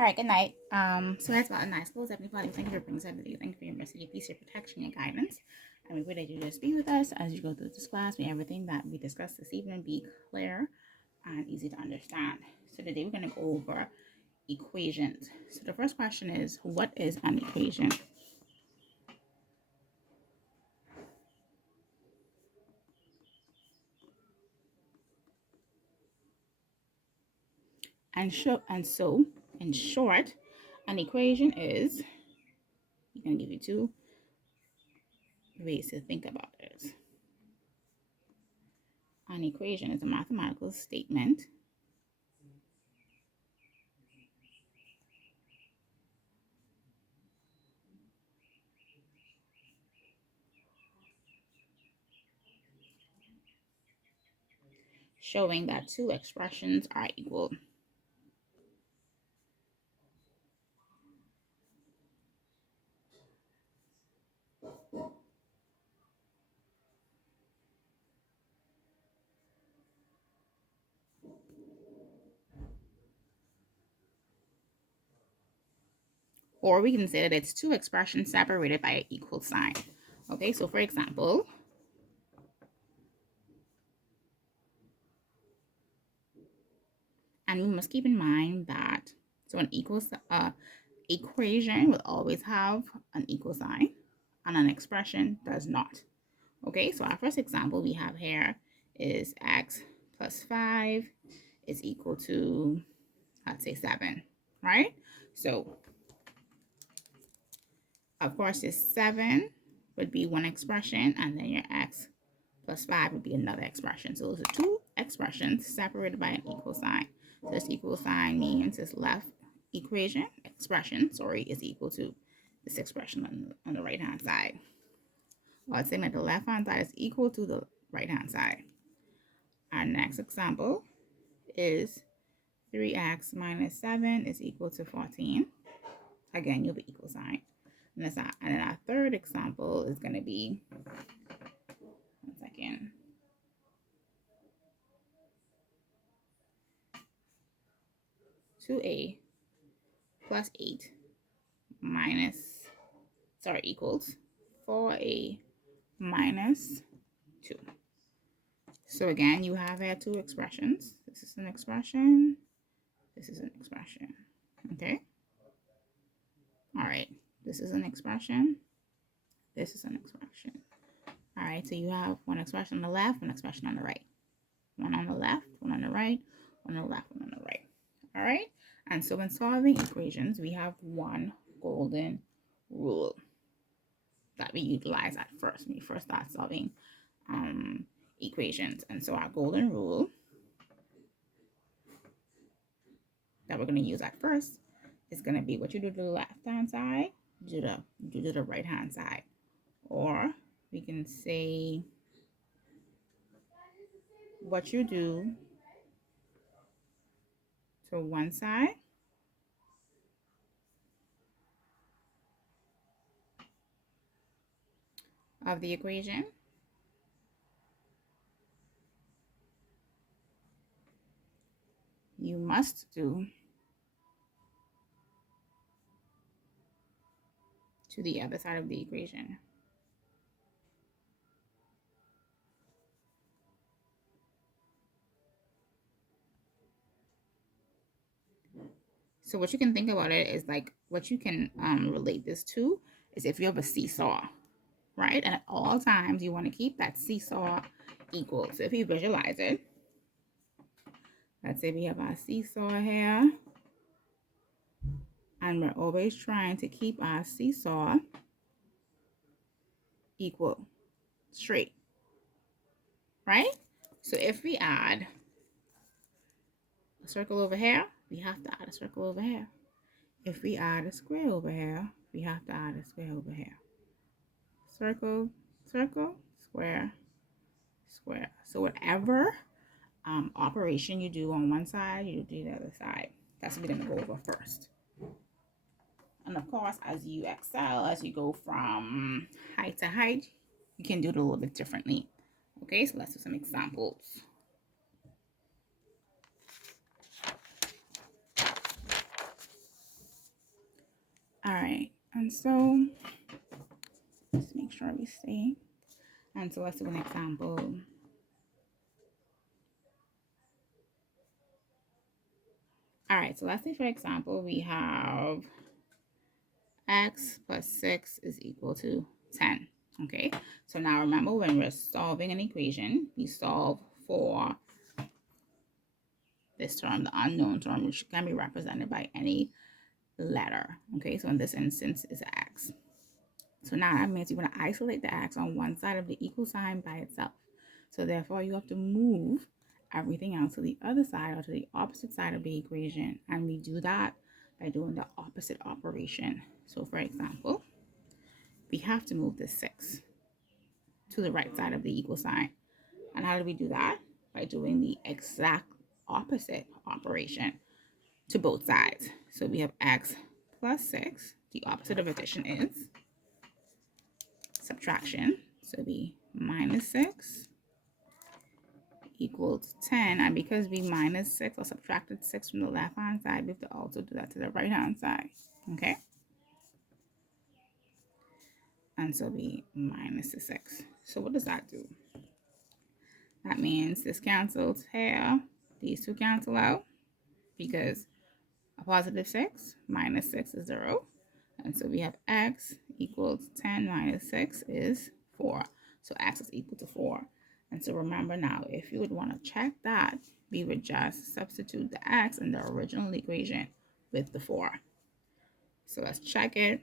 All right, good night. So that's about a nice close. Heavenly Father, thank you for bringing us everything. Thank you for your mercy, your peace, your protection, your guidance. And we pray that you just be with us as you go through this class. May everything that we discuss this evening be clear and easy to understand. So today we're going to go over equations. So the first question is, what is an equation? And so, in short, an equation is, I'm going to give you two ways to think about it. An equation is a mathematical statement showing that two expressions are equal. Or we can say that it's two expressions separated by an equal sign. Okay, so for example, and we must keep in mind that, so an equation will always have an equal sign, and an expression does not. Okay, so our first example we have here is x plus 5 is equal to, let's say, 7, right? So, of course, this 7 would be one expression, and then your x plus 5 would be another expression. So those are two expressions separated by an equal sign. So this equal sign means this left expression is equal to this expression on the right hand side. Or it's saying that the left hand side is equal to the right hand side. Our next example is 3x minus 7 is equal to 14. Again, you'll be equal sign. And then our third example is going to be, 2a plus 8 equals 4a minus 2. So again, you have here two expressions. This is an expression. This is an expression. Okay? All right. This is an expression. This is an expression. All right. So you have one expression on the left, one expression on the right. One on the left, one on the right, one on the left, one on the right. All right? And so when solving equations, we have one golden rule that we utilize at first when we first start solving equations. And so our golden rule that we're going to use at first is going to be what you do to the left hand side, do to the right hand side. Or we can say what you do to one side of the equation you must do to the other side of the equation. So what you can think about it is like what you can relate this to is if you have a seesaw, right? And at all times you want to keep that seesaw equal. So if you visualize it, let's say we have our seesaw here, and we're always trying to keep our seesaw equal, straight, right? So if we add a circle over here, we have to add a circle over here. If we add a square over here, we have to add a square over here. Circle, circle, square, square. So whatever operation you do on one side, you do the other side. That's what we're going to go over first. And of course, as you excel, as you go from height to height, you can do it a little bit differently. Okay, so let's do some examples. All right, and so let's make sure we stay. And so let's do an example. All right, so let's say, for example, we have x plus 6 is equal to 10. Okay, so now remember, when we're solving an equation, we solve for this term, the unknown term, which can be represented by any letter. Okay, so in this instance, is x. So now that means you want to isolate the x on one side of the equal sign by itself. So therefore, you have to move everything else to the other side or to the opposite side of the equation. And we do that by doing the opposite operation. So for example, we have to move this 6 to the right side of the equal sign. And how do we do that? By doing the exact opposite operation to both sides. So we have x plus 6. The opposite of addition is subtraction. So be minus 6 equals 10. And because we minus 6 or subtracted 6 from the left hand side, we have to also do that to the right hand side. Okay? And so be minus the 6. So what does that do? That means this cancels here. These two cancel out because a positive 6 minus 6 is 0. And so we have x equals 10 minus 6 is 4. So x is equal to 4. And so remember now, if you would want to check that, we would just substitute the x in the original equation with the 4. So let's check it.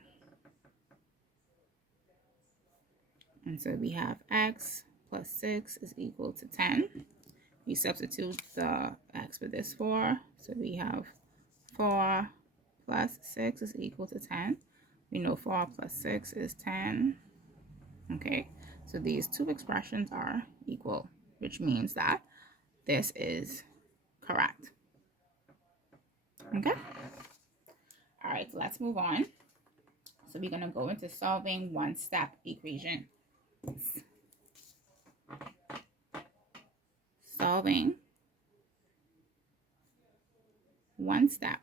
And so we have x plus 6 is equal to 10. We substitute the x with this 4. So we have 4 plus 6 is equal to 10. We know 4 plus 6 is 10. Okay, so these two expressions are equal, which means that this is correct. Okay, all right, so let's move on. So we're going to go into solving one-step equation. Solving one step.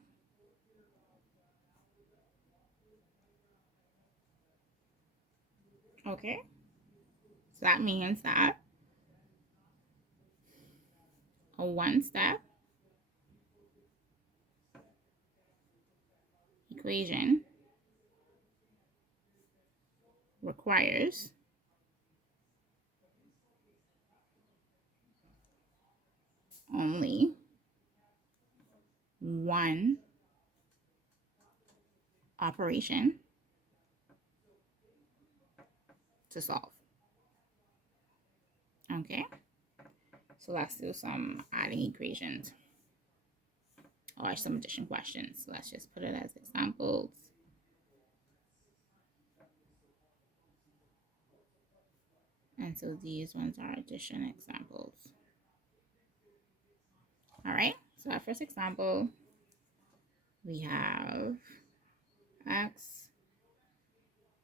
Okay, so that means that a one-step equation requires only one operation to solve. Okay, so let's do some adding equations or some addition questions. So let's just put it as examples. And so these ones are addition examples. All right, so our first example, we have x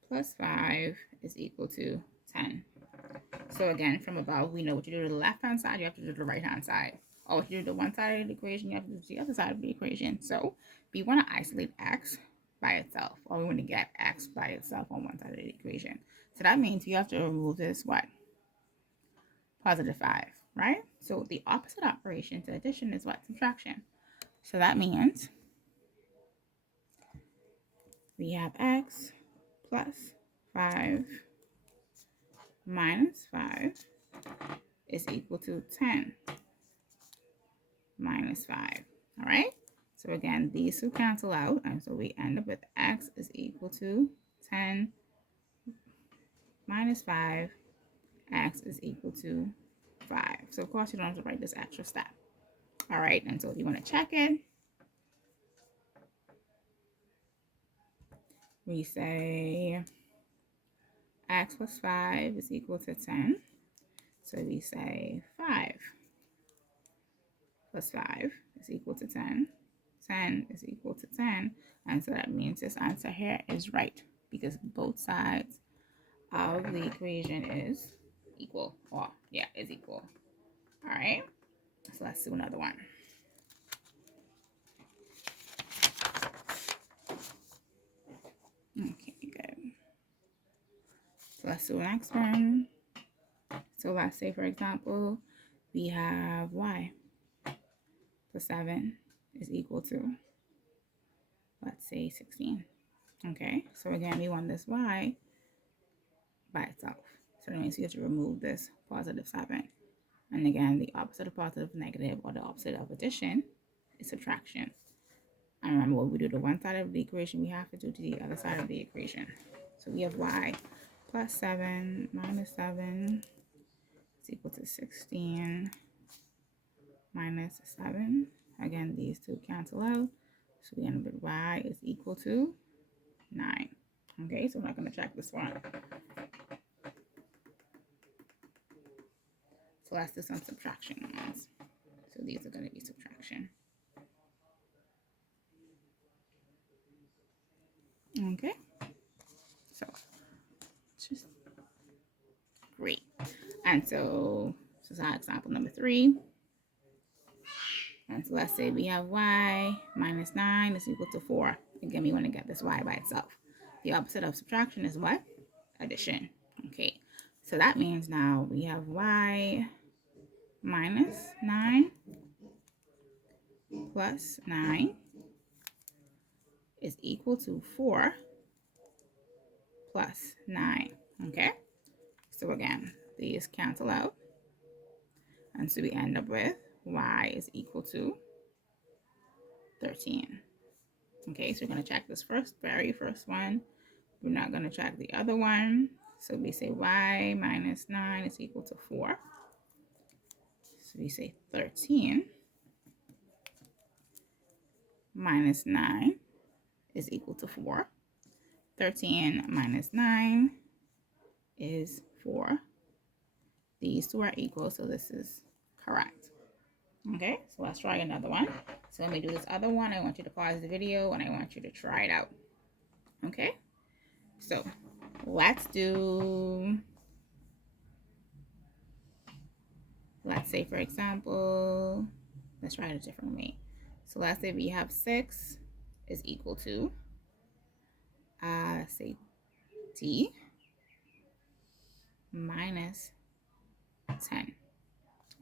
plus 5 is equal to 10. So again, from above, we know what you do to the left-hand side, you have to do to the right-hand side. Or what you do to one side of the equation, you have to do to the other side of the equation. So we want to isolate x by itself, or we want to get x by itself on one side of the equation. So that means you have to remove this, what? Positive 5, right? So the opposite operation to addition is what? Subtraction. So that means we have x plus 5 minus 5 is equal to 10 minus 5. All right? So again, these two cancel out, and so we end up with x is equal to 10 minus 5. X is equal to 5. So of course, you don't have to write this extra step. All right, and so if you want to check it, we say x plus 5 is equal to 10. So we say 5 plus 5 is equal to 10. 10 is equal to 10. And so that means this answer here is right because both sides of the equation is equal. Or, yeah, is equal. All right. So let's do another one. So let's do the next one. So let's say, for example, we have y plus 7 is equal to, let's say, 16. Okay, so again, we want this y by itself. So that means you have to remove this positive 7. And again, the opposite of positive is negative, or the opposite of addition is subtraction. And remember, what we do to one side of the equation, we have to do to the other side of the equation. So we have y plus 7 minus 7 is equal to 16 minus 7. Again, these two cancel out. So we end up with y is equal to 9. Okay, so we're not going to check this one. So let's do some subtraction ones. So these are going to be subtraction. Okay, so just great. And so this is our example number 3. And so let's say we have y minus 9 is equal to 4. Again, we want to get this y by itself. The opposite of subtraction is what? Addition. Okay, so that means now we have y minus 9 plus 9 is equal to 4 plus 9. Okay, so again, these cancel out. And so we end up with y is equal to 13. Okay, so we're going to check this very first one. We're not going to check the other one. So we say y minus 9 is equal to 4. So we say 13 minus 9 is equal to 4. 13 minus 9 is 4. These two are equal, so this is correct. Okay, so let's try another one. So let me do this other one. I want you to pause the video and I want you to try it out. Okay, so let's say, for example, let's try it a different way. So let's say we have 6 is equal to, say, t minus 10.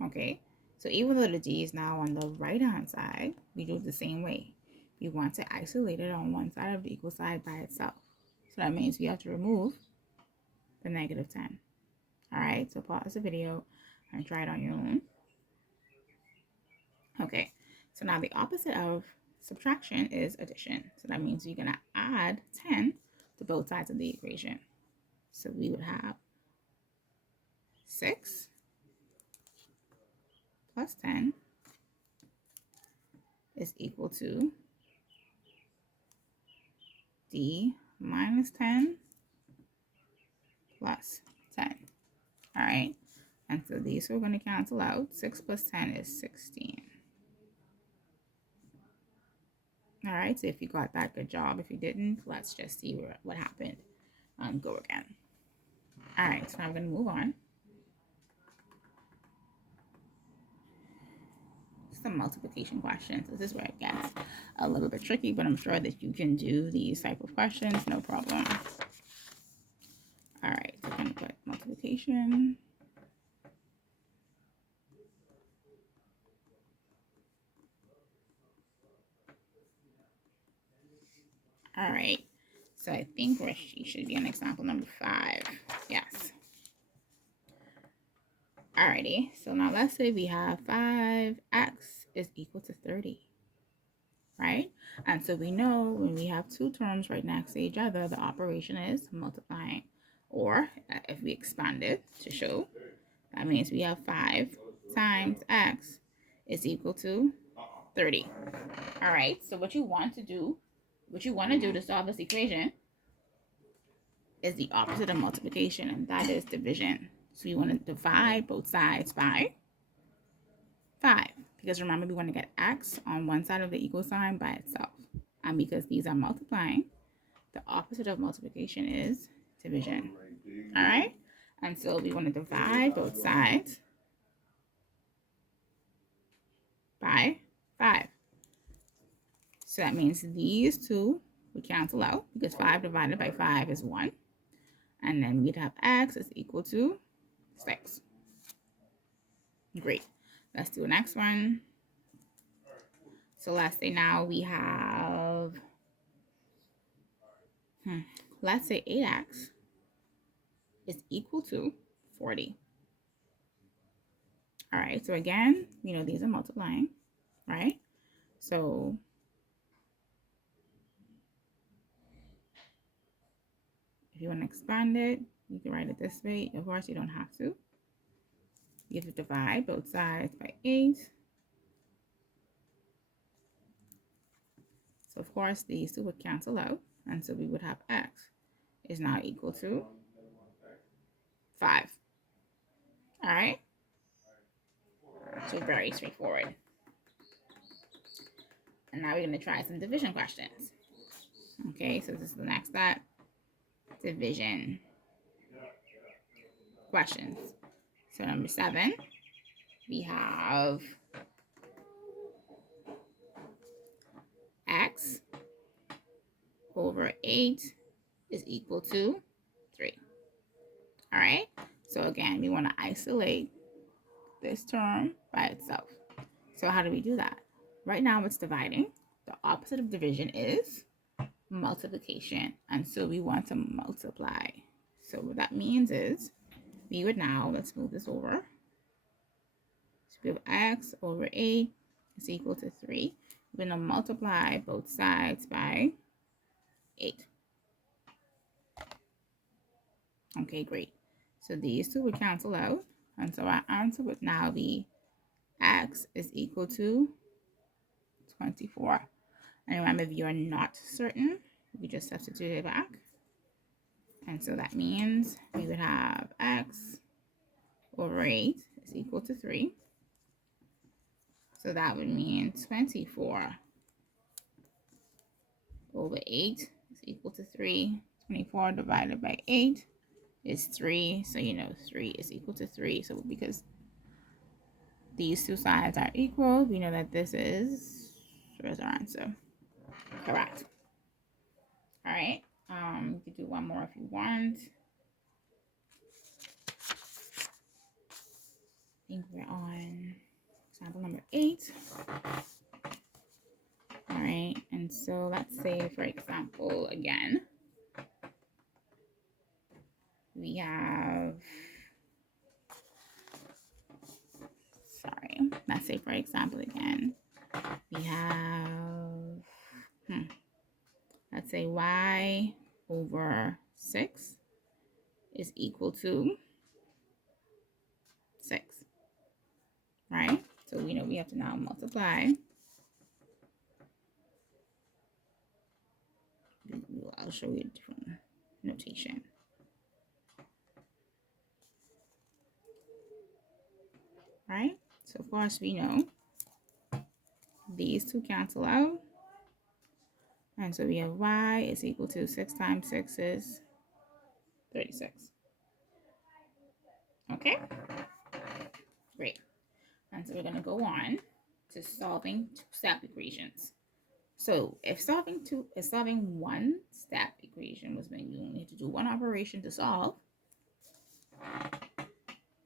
Okay, so even though the d is now on the right hand side, we do it the same way. We want to isolate it on one side of the equal side by itself. So that means we have to remove the negative 10. All right, so pause the video and try it on your own. Okay, so now the opposite of subtraction is addition. So that means you're going to add 10 to both sides of the equation. So we would have 6 plus 10 is equal to d minus 10 plus 10. All right, and so these are going to cancel out. 6 plus 10 is 16. All right, so if you got that, good job. If you didn't, let's just see what happened. Go again. All right, so now I'm going to move on. Some multiplication questions. This is where it gets a little bit tricky, but I'm sure that you can do these type of questions, no problem. All right, so I'm going to put multiplication. All right, so I think she should be on example number 5. Yes. Alrighty, so now let's say we have 5x is equal to 30, right? And so we know when we have two terms right next to each other, the operation is multiplying. Or if we expand it to show, that means we have 5 times x is equal to 30. All right, so what you want to do to solve this equation is the opposite of multiplication, and that is division. So you want to divide both sides by 5. Because remember, we want to get x on one side of the equal sign by itself. And because these are multiplying, the opposite of multiplication is division. All right? And so we want to divide both sides by 5. So that means these two would cancel out because 5 divided by 5 is 1. And then we'd have x is equal to 6. Great. Let's do the next one. So let's say now we have, let's say 8x is equal to 40. All right, so again, we know these are multiplying, right? So if you want to expand it, you can write it this way. Of course, you don't have to. You have to divide both sides by 8. So of course, these two would cancel out. And so we would have x is now equal to 5. All right? So very straightforward. And now we're going to try some division questions. Okay, so this is the next step. Division questions. So number 7, we have x over 8 is equal to 3. All right, so again, we want to isolate this term by itself. So how do we do that? Right now it's dividing. The opposite of division is multiplication. And so we want to multiply. So what that means is we would now, let's move this over. So we have x over 8 is equal to 3. We're going to multiply both sides by 8. Okay, great. So these two would cancel out. And so our answer would now be x is equal to 24. And remember, if you're not certain, we just substitute it back. And so that means we would have x over 8 is equal to 3. So that would mean 24 over 8 is equal to 3. 24 divided by 8 is 3. So you know 3 is equal to 3. So because these two sides are equal, we know that this is, where's our answer? Correct. All right. You could do one more if you want. I think we're on example number 8. All right, and so let's say, for example, again, we have, let's say, for example, again, we have, let's say y over 6 is equal to 6, right? So we know we have to now multiply. I'll show you a different notation. Right? So of course we know these two cancel out. And so we have y is equal to 6 times 6 is 36. Okay? Great. And so we're going to go on to solving two-step equations. So if solving one-step equation was when you only had to do one operation to solve,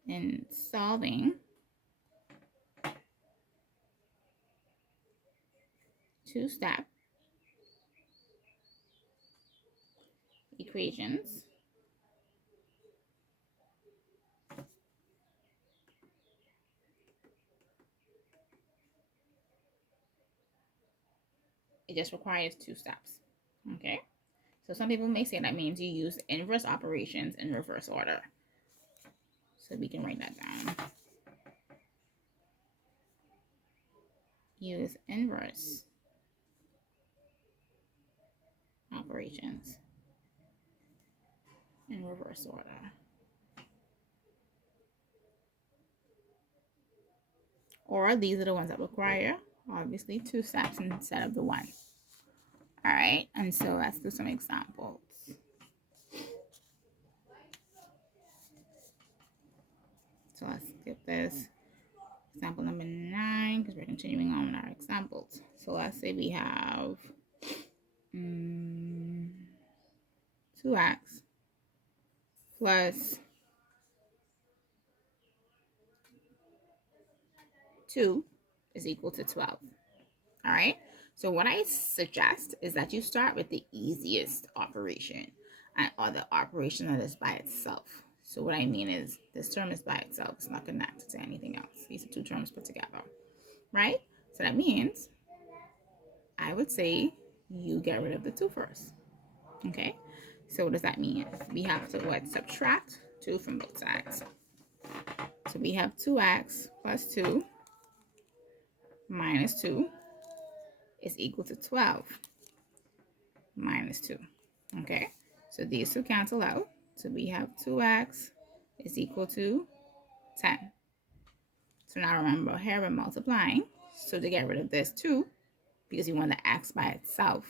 in solving two-step equations, it just requires 2 steps. Okay? So some people may say that means you use inverse operations in reverse order. So we can write that down. Use inverse operations in reverse order. Or these are the ones that require, obviously, 2 steps instead of the 1. All right, and so let's do some examples. So let's skip this. Example number 9, because we're continuing on with our examples. So let's say we have 2x plus 2 is equal to 12. All right. So what I suggest is that you start with the easiest operation or the operation that is by itself. So what I mean is this term is by itself. It's not connected to anything else. These are two terms put together, right? So that means I would say you get rid of the 2 first. Okay. So what does that mean? We have to what? Subtract 2 from both sides. So we have 2x plus 2 minus 2 is equal to 12 minus 2. Okay, so these two cancel out. So we have 2x is equal to 10. So now remember, here we're multiplying. So to get rid of this 2, because you want the x by itself,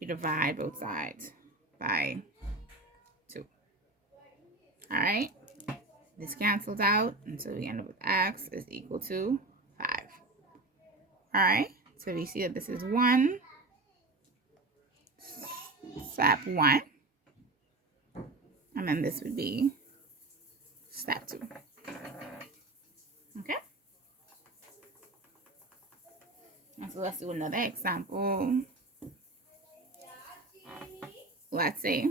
you divide both sides by 2. All right, this cancels out, and so we end up with x is equal to 5. All right, so we see that this is 1, step 1, and then this would be step 2. Okay, and so let's do another example. Let's say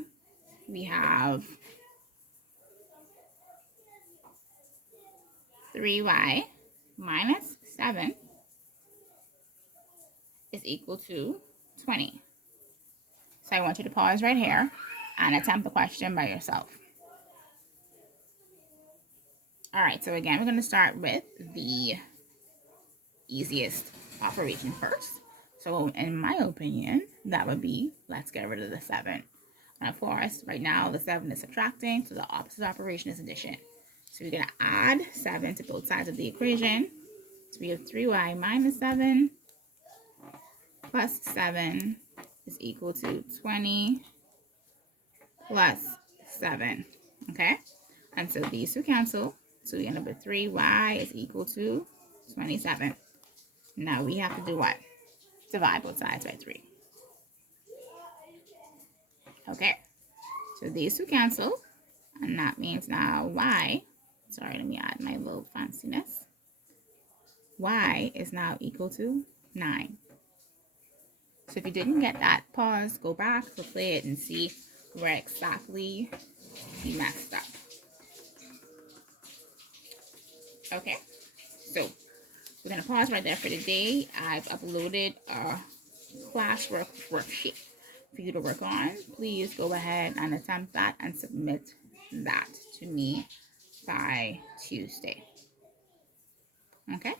we have 3y minus 7 is equal to 20. So I want you to pause right here and attempt the question by yourself. All right, so again, we're going to start with the easiest operation first. So in my opinion, that would be, let's get rid of the 7. And of course, right now the 7 is subtracting, so the opposite operation is addition. So we're going to add 7 to both sides of the equation. So we have 3y minus 7 plus 7 is equal to 20 plus 7. Okay? And so these two cancel. So we end up with 3y is equal to 27. Now we have to do what? Divide both sides by 3. Okay. So these two cancel. And that means now y, sorry, let me add my little fanciness. Y is now equal to 9. So if you didn't get that, pause, go back, replay it, and see where exactly you messed up. Okay, so we're going to pause right there for today. I've uploaded a classwork worksheet for you to work on. Please go ahead and attempt that and submit that to me by Tuesday. Okay,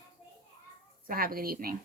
so have a good evening.